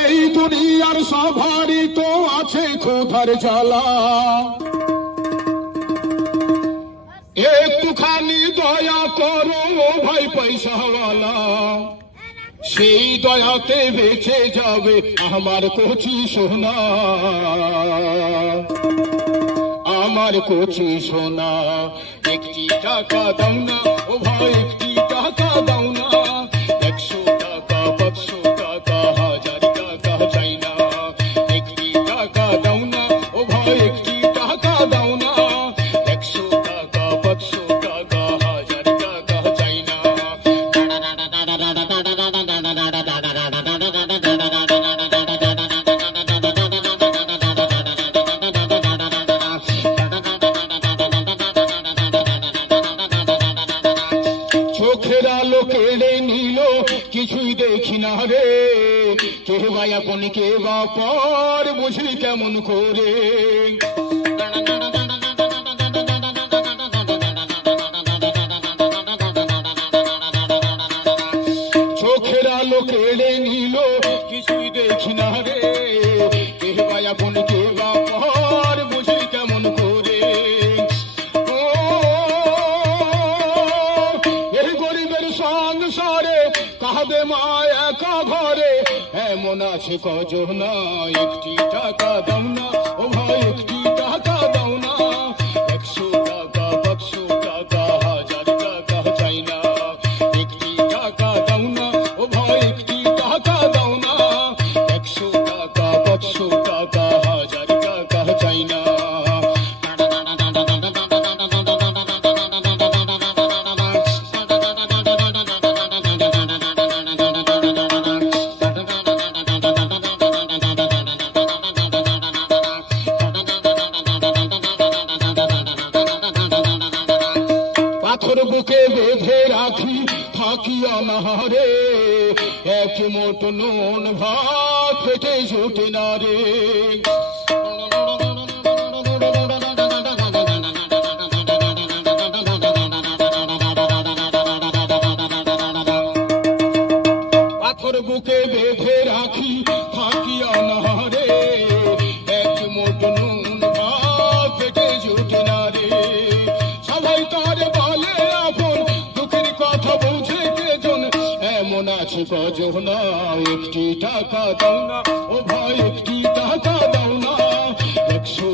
এই দুনিয়ার সবারই তো আছে ক্ষুধার জ্বালা, একটুখানি দয়া করো ও ভাই পয়সাওয়ালা, সেই দয়াতে বেঁচে যাবে আমার কচি সোনা, আমার কচি সোনা। একটি টাকা দাও না ও ভাই, একটি টাকা দাও না, 100 টাকা 500 টাকা 1000 টাকা চাই না। একটি টাকা দাও না ও ভাই, একটি টাকা দাও না, 100 টাকা 500 টাকা 1000 টাকা চাই না। চোখের আলো কেড়ে নিল, কিছুই দেখি না রে, কে বা আপন কে বা পর বুঝলি কেমন করে। চোখের আলো কেড়ে নিল, কিছুই দেখি না রে, কে বা আপন কে বা পর বুঝলি কেমন করে। এই গরিবের সংসারে কাঁদে মা একা ঘরে, এমন আছে কজন, একটি টাকা দাও না ও ভাই, একটি টাকা দাও না, 100 টাকা 500 টাকা 1000 টাকা চাই না। একটি টাকা দাও না ও ভাই, একটি টাকা দাও না, 100 টাকা 500 টাকা 1000 টাকা চাই না। পাথর বুকে বেঁধে রাখি থাকি অনাহারে, এক মোট নুন ভাত পেটে জুটে না রে। পাথর বুকে বেঁধে রাখি থাকি অনাহারে, এক মোট নুন ভাত পেটে জুটে না রে। সবাই তার বলে আপন, দুঃখের কথা বুঝে কেজন, এমন আছে কজন, একটি টাকা দাও না ও ভাই, একটি টাকা দাও না, 100